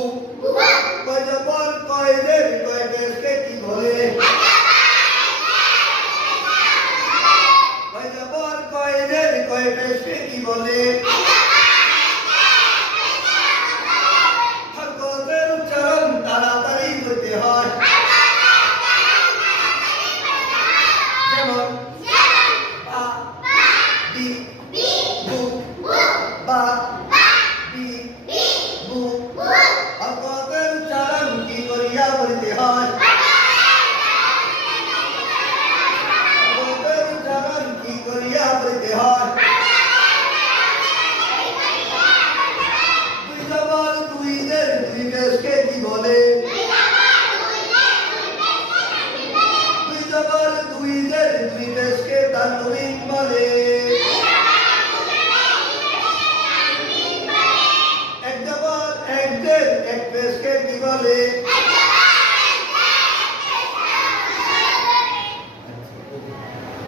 কয় জবর কয় জের কয় পেশকে কি বলে? কয় জবর কয় জের কয় পেশকে কি বলে? হরকতের উচ্চারণ তাড়াতাড়ি হইতে হয়। যেমন বা, বি, বু, বা, বি, বু। হরকতের উচ্চারণ কি করিয়া বলিতে হয়? হরকতের উচ্চারণ কি করিয়া বলিতে হয়? দুই জবর দুই জের দুই পেশকে কি বলে? দুই জবর দুই জের দুই পেশকে তানবিন বলে। এক জবর এক জের এক পেশকে কি বলে?